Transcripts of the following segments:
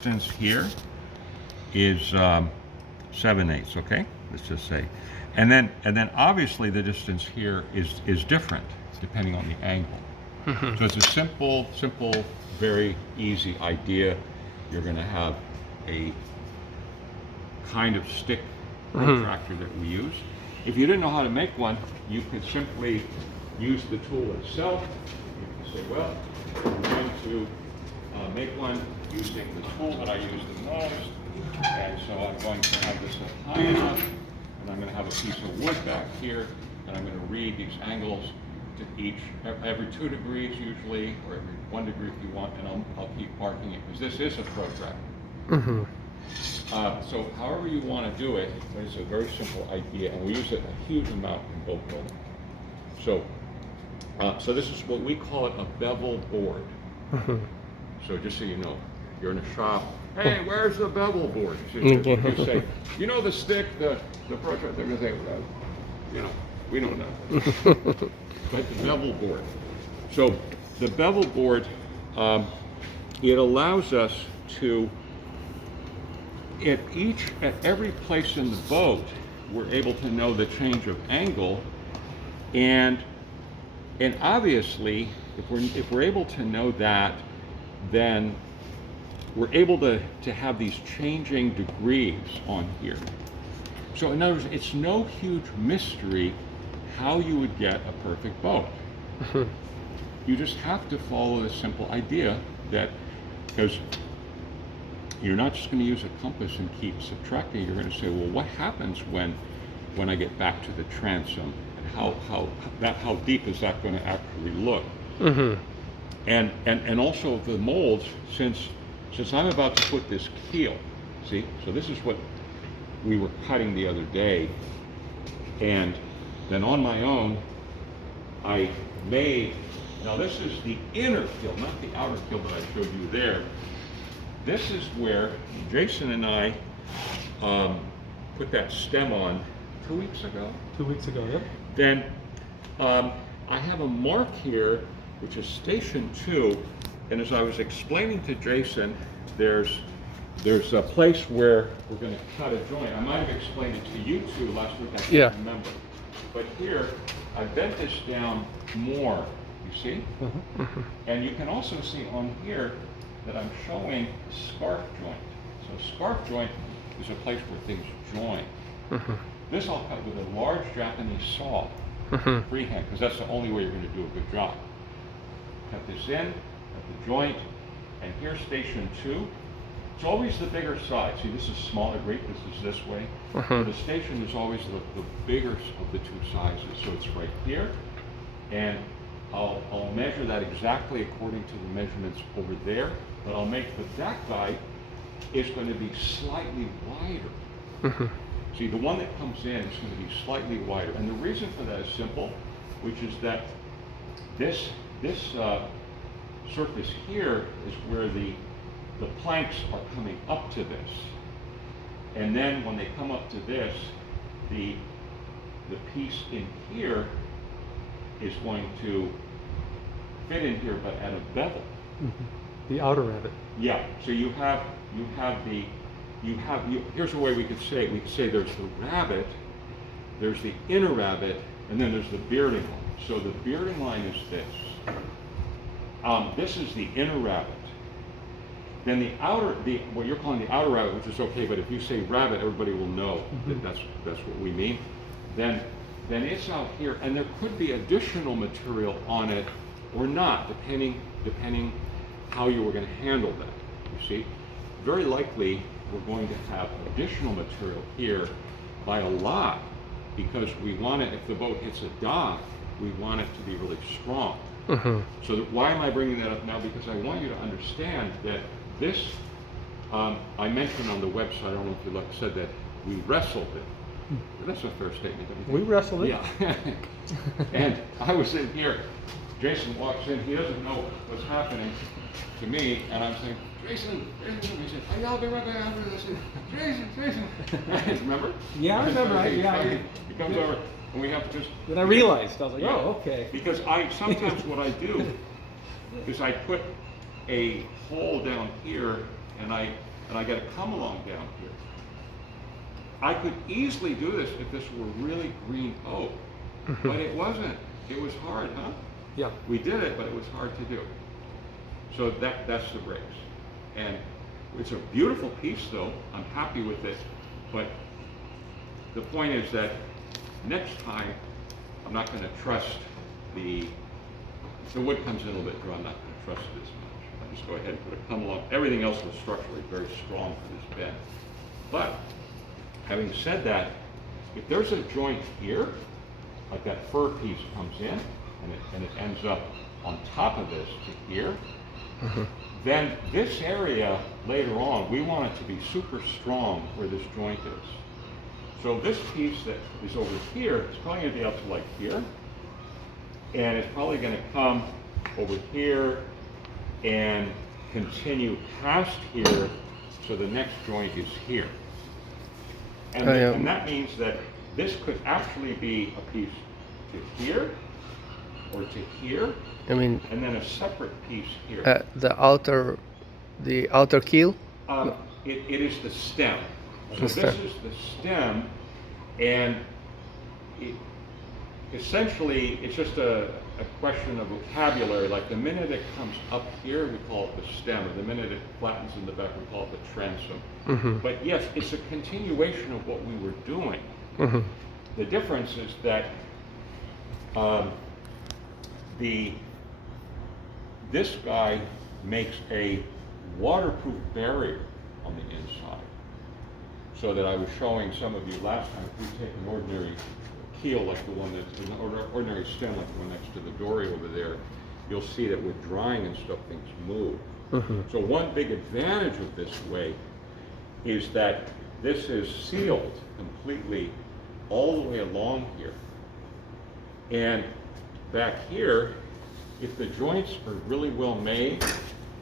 distance here is 7/8, okay? Let's just say. And then obviously the distance here is different depending on the angle. So it's a simple, very easy idea. You're going to have a kind of stick protractor that we use. If you didn't know how to make one, you could simply use the tool itself. You can say, well, I'm going to make one using the tool that I use the most. And so I'm going to have this high enough, and I'm going to have a piece of wood back here, and I'm going to read these angles to each, every 2 degrees usually, or every 1 degree if you want, and I'll keep marking it, because this is a protractor. So however you want to do it, it's a very simple idea, and we use it a huge amount in boat building. So, so this is what we call it, a bevel board. So just so you know, you're in a shop, hey, where's the bevel board? You say, you know the stick, the protractor, they're going to say, well, you know, we don't know. But the bevel board. So the bevel board, it allows us to, at every place in the boat, we're able to know the change of angle, and obviously, if we're able to know that, then we're able to have these changing degrees on here. So in other words, it's no huge mystery how you would get a perfect boat. You just have to follow this simple idea that, because you're not just going to use a compass and keep subtracting, you're going to say, well, what happens when I get back to the transom, and how deep is that going to actually look? And also the molds, since I'm about to put this keel, see, so this is what we were cutting the other day, and then on my own, I made, now this is the inner keel, not the outer keel that I showed you there. This is where Jason and I put that stem on 2 weeks ago. 2 weeks ago, yep. Then I have a mark here, which is station 2, and as I was explaining to Jason, there's a place where we're going to cut a joint. I might have explained it to you two last week, I can't remember. But here, I bent this down more, you see? And you can also see on here that I'm showing a scarf joint. So scarf joint is a place where things join. This I'll cut with a large Japanese saw, freehand, because that's the only way you're going to do a good job. Cut this in, cut the joint, and here's station 2. It's always the bigger side. See, this is smaller grate, this is this way. The station is always the bigger of the 2 sizes. So it's right here, and I'll measure that exactly according to the measurements over there, but I'll make that guy is going to be slightly wider. See, the one that comes in is going to be slightly wider, and the reason for that is simple, which is that this surface here is where the planks are coming up to this, and then when they come up to this, the piece in here is going to fit in here, but at a bevel. The outer rabbet. Yeah. So here's a way we could say it. We could say there's the rabbet, there's the inner rabbet, and then there's the bearding line. So the bearding line is this. This is the inner rabbet. Then what you're calling the outer rabbet, which is okay, but if you say rabbet, everybody will know that that's what we mean. Then it's out here, and there could be additional material on it or not, depending how you were going to handle that. You see, very likely we're going to have additional material here by a lot, because we want it, if the boat hits a dock, we want it to be really strong. So why am I bringing that up now? Because I want you to understand that this, I mentioned on the website, I don't know if you said that, we wrestled it. That's a fair statement. We wrestled it. Yeah. And I was in here, Jason walks in, he doesn't know what's happening to me, and I'm saying, Jason, he said, hey, I'll be right back. I said, Jason. Remember? Yeah, I remember. He comes over, and we have to just... Then I realized, I was like, oh, okay. Because sometimes what I do is I put a hole down here, and I and I got a come along down here. I could easily do this if this were really green oak, but it wasn't. It was hard, huh? Yeah. We did it, but it was hard to do. So that's the brakes. And it's a beautiful piece though. I'm happy with it. But the point is that next time, I'm not going to trust the wood comes in a little bit dry. I'm not going to trust it as much. I just go ahead and put a come along. Everything else was structurally very strong for this bend. But having said that, if there's a joint here, like that fir piece comes in and it ends up on top of this to here, then this area later on, we want it to be super strong where this joint is. So this piece that is over here is probably going to be up to like here, and it's probably going to come over here and continue past here, so the next joint is here. And, and that means that this could actually be a piece to here, or to here, I mean, and then a separate piece here. the outer keel. It is the stem. So The this stem. is the stem, and essentially it's just a question of vocabulary. Like the minute it comes up here, we call it the stem, and the minute it flattens in the back, we call it the transom. But yes, it's a continuation of what we were doing. The difference is that this guy makes a waterproof barrier on the inside. So that I was showing some of you last time, if we take an ordinary keel like the one that's an ordinary stem like the one next to the dory over there, you'll see that with drying and stuff things move. So one big advantage of this way is that this is sealed completely all the way along here. And back here, if the joints are really well made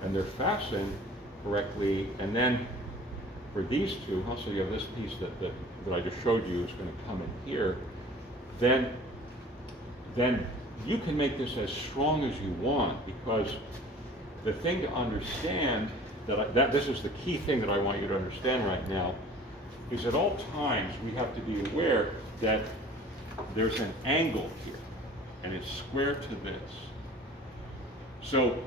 and they're fastened correctly, and then for these two, also you have this piece that I just showed you is going to come in here, then you can make this as strong as you want, because the thing to understand, that this is the key thing that I want you to understand right now, is at all times we have to be aware that there's an angle here, and it's square to this. So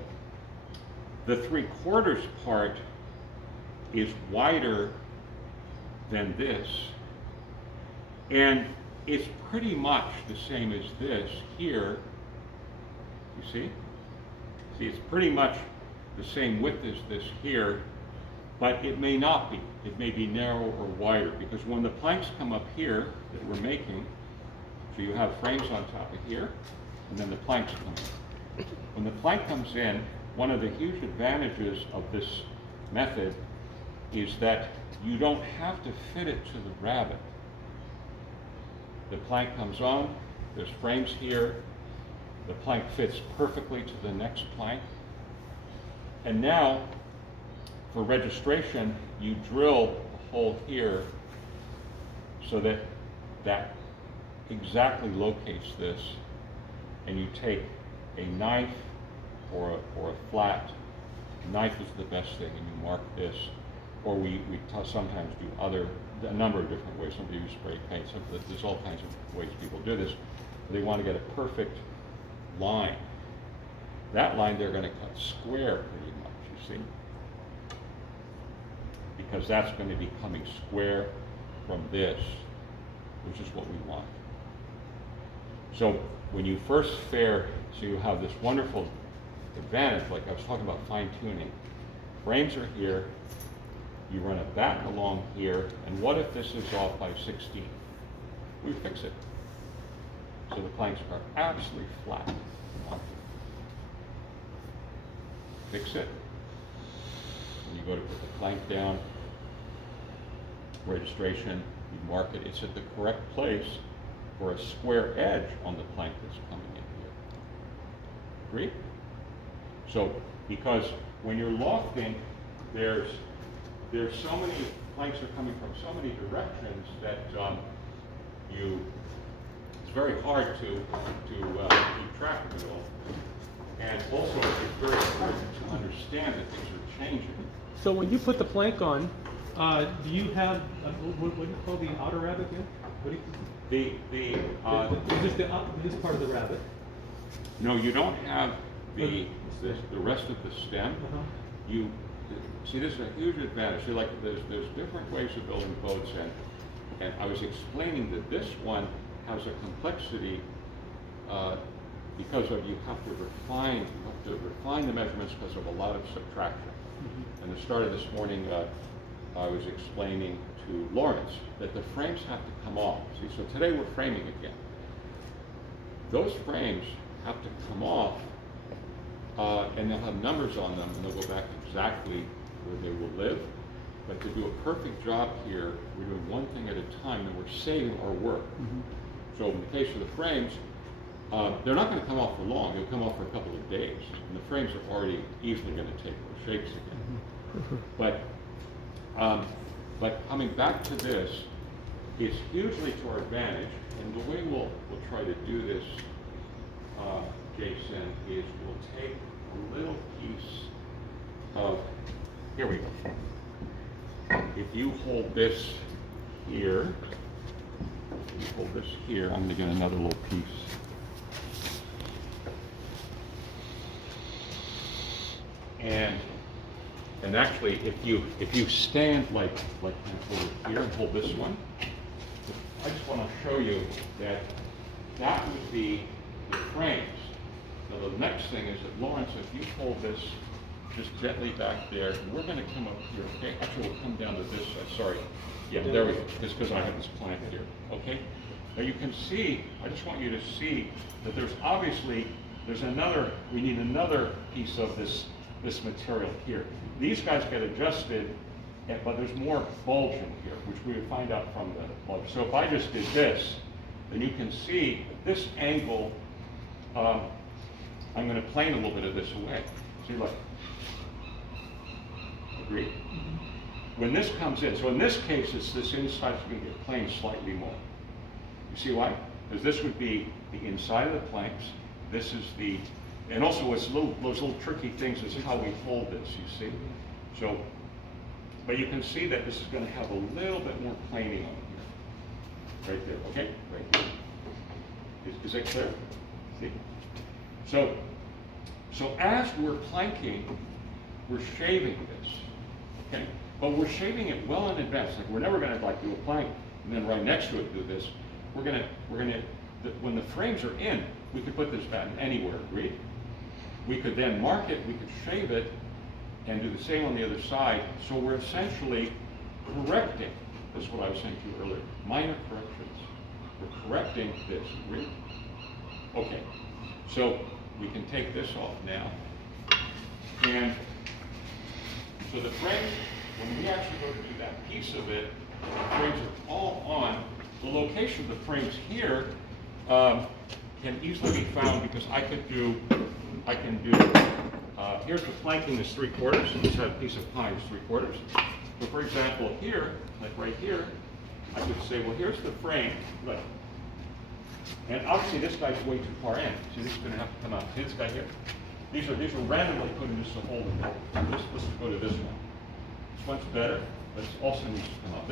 the 3/4 part is wider than this, and it's pretty much the same as this here. You see? See, it's pretty much the same width as this here, but it may not be. It may be narrow or wider, because when the planks come up here that we're making, so you have frames on top of here, and then the planks come in. When the plank comes in, one of the huge advantages of this method is that you don't have to fit it to the rabbet. The plank comes on, there's frames here, the plank fits perfectly to the next plank. And now, for registration, you drill a hole here so that that exactly locates this, and you take a knife or a flat knife is the best thing, and you mark this, or we sometimes do a number of different ways. Some people use spray paint, there's all kinds of ways people do this. They want to get a perfect line. That line they're going to cut square pretty much, you see, because that's going to be coming square from this, which is what we want. So when you first fair, so you have this wonderful advantage, like I was talking about fine tuning. Frames are here, you run a batten along here, and what if this is off by 16? We fix it. So the planks are absolutely flat. Fix it. When you go to put the plank down, registration, you mark it, it's at the correct place for a square edge on the plank that's coming in here. Agree? So, because when you're lofting, there's so many planks are coming from so many directions that it's very hard to keep track of it all. And also, it's very important to understand that things are changing. So when you put the plank on, do you have, what do you call the outer rabbet again? What do you, is this part of the rabbet? No, you don't have the rest of the stem. Uh-huh. You see, this is a huge advantage. See, like there's different ways of building boats, and I was explaining that this one has a complexity because of you have to refine the measurements because of a lot of subtraction. Mm-hmm. And the start of this morning, I was explaining to Lawrence that the frames have to come off. See, so today we're framing again. Those frames have to come off, and they'll have numbers on them, and they'll go back exactly where they will live. But to do a perfect job here, we're doing one thing at a time, and we're saving our work. Mm-hmm. So in the case of the frames, they're not going to come off for long. They'll come off for a couple of days, and the frames are already easily going to take their shapes again. But coming back to this, it's hugely to our advantage, and the way we'll try to do this, Jason, is we'll take a little piece of, here we go. If you hold this here, I'm going to get another little piece. And actually, if you stand like over here and hold this one, I just want to show you that would be the frames. Now the next thing is that Lawrence, if you hold this just gently back there, we're going to come up here. Okay, actually we'll come down to this side. Sorry. Yeah, there we go. Just because I have this plank here. Okay. Now you can see. I just want you to see that we need another piece of this material here. These guys get adjusted, but there's more bulge in here, which we would find out from the bulge. So if I just did this, then you can see at this angle, I'm going to plane a little bit of this away. See, look. Agree? When this comes in, so in this case, it's this inside is going to get planed slightly more. You see why? Because this would be the inside of the planks. This is and also it's those little tricky things is how we hold this, you see? So, but you can see that this is going to have a little bit more planing on here. Right there, okay? Right here. Is that clear? See? So as we're planking, we're shaving this, okay? But we're shaving it well in advance. Like we're never going to like do a plank and then right next to it do this. We're gonna when the frames are in, we could put this batten anywhere, agreed? We could then mark it, we could shave it, and do the same on the other side. So we're essentially correcting, this is what I was saying to you earlier, minor corrections. We're correcting this, agreed? Okay, so we can take this off now. And so the frames, when we actually go to do that piece of it, the frames are all on. The location of the frames here can easily be found because I can do, here's the planking is 3/4. This had a piece of pine is 3/4. So for example, here, like right here, I could say, well, here's the frame, right? And obviously this guy's way too far in. So this is going to have to come out. See this guy here? These are randomly put in just to hold it. Let's go to this one. This one's better, but it also needs to come out.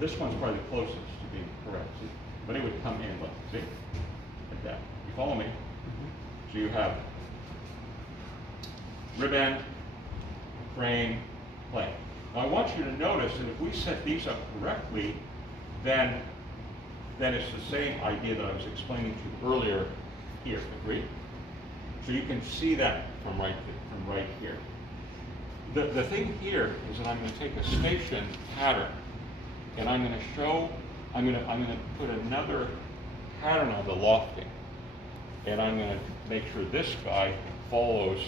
This one's probably the closest to being correct. See? But it would come in, look, see? Like that. You follow me? Mm-hmm. So you have rib end, frame, plank. Now I want you to notice that if we set these up correctly, then it's the same idea that I was explaining to you earlier here, agreed? So you can see that from right here. The thing here is that I'm going to take a station pattern, and I'm going to put another pattern on the lofting, and I'm going to make sure this guy follows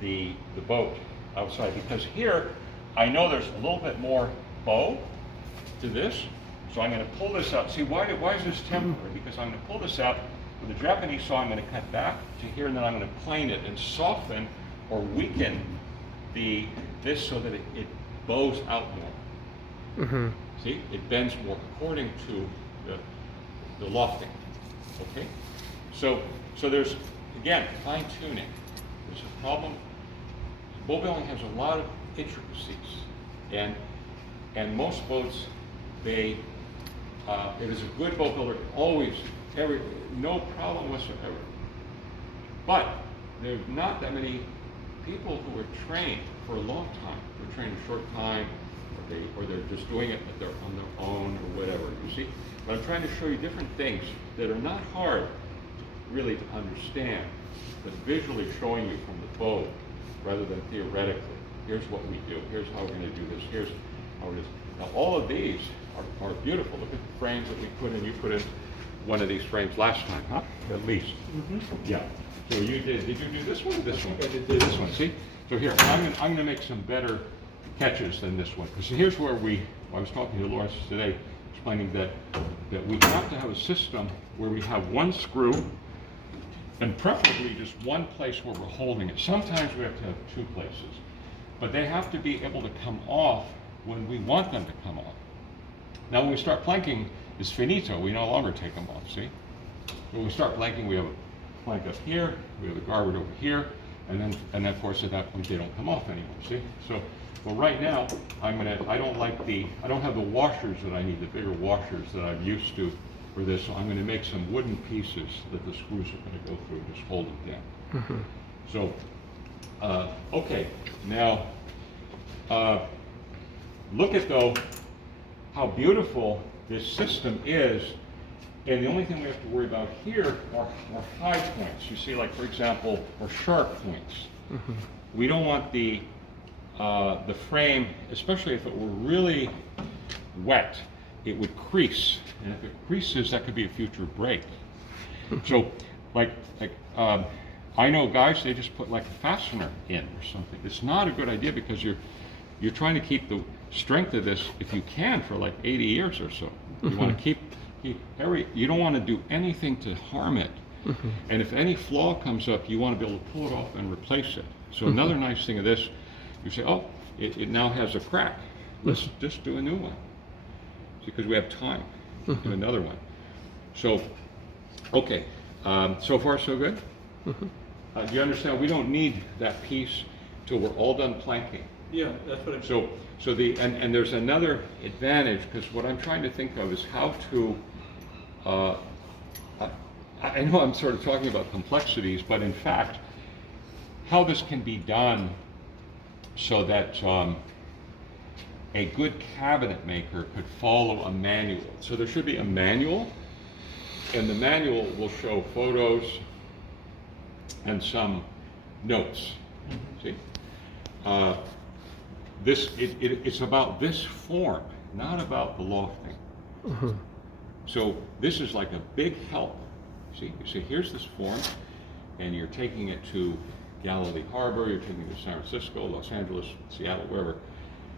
the boat outside, because here I know there's a little bit more bow to this, so I'm going to pull this out. See, why is this temporary? Because I'm going to pull this out with a Japanese saw. I'm going to cut back to here, and then I'm going to plane it and soften or weaken this so that it bows out more. Mm-hmm. See, it bends more according to the lofting. Okay, so there's again fine tuning. There's a problem. boat building has a lot of intricacies, and most boats, they, if it's a good boat builder, always, no problem whatsoever. But there's not that many people who are trained for a long time. They're trained a short time, or they're just doing it on their own or whatever, you see? But I'm trying to show you different things that are not hard really to understand, but visually showing you from the boat rather than theoretically. Here's what we do. Here's how we're going to do this. Here's how it is. Now all of these are beautiful. Look at the frames that we put in. You put in one of these frames last time, huh? At least. Mm-hmm. Yeah. So you did you do this one? This one? I did This one, see? So here, I'm going to make some better catches than this one. Because here's where I was talking to Lawrence today, explaining that we have to have a system where we have one screw, and preferably just one place where we're holding it. Sometimes we have to have two places. But they have to be able to come off when we want them to come off. Now when we start planking, it's finito. We no longer take them off, see? When we start planking, we have a plank up here, we have a garboard over here, and then of course at that point they don't come off anymore, see? So, well right now, I don't have the washers that I need, the bigger washers that I'm used to for this, so I'm gonna make some wooden pieces that the screws are gonna go through and just hold it down. Mm-hmm. So, okay, now, look at though how beautiful this system is, and the only thing we have to worry about here are high points. You see, like for example, or sharp points. Mm-hmm. We don't want the frame, especially if it were really wet, it would crease, and if it creases, that could be a future break. So, I know guys, they just put like a fastener in or something. It's not a good idea because you're trying to keep the strength of this, if you can, for like 80 years or so. You want to keep you don't want to do anything to harm it. Mm-hmm. And if any flaw comes up, you want to be able to pull it off and replace it. So another nice thing of this, you say, oh, it now has a crack. Let's just do a new one. Because we have time to do another one. So, okay, so far so good? Do you understand? We don't need that piece till we're all done planking. Yeah, that's what I'm. So and there's another advantage, because what I'm trying to think of is how to, I know I'm sort of talking about complexities, but in fact, how this can be done so that a good cabinet maker could follow a manual. So there should be a manual, and the manual will show photos and some notes. See? It's about this form, not about the lofting. So this is like a big help. See, you say, here's this form, and you're taking it to Galilee Harbor, you're taking it to San Francisco, Los Angeles, Seattle, wherever.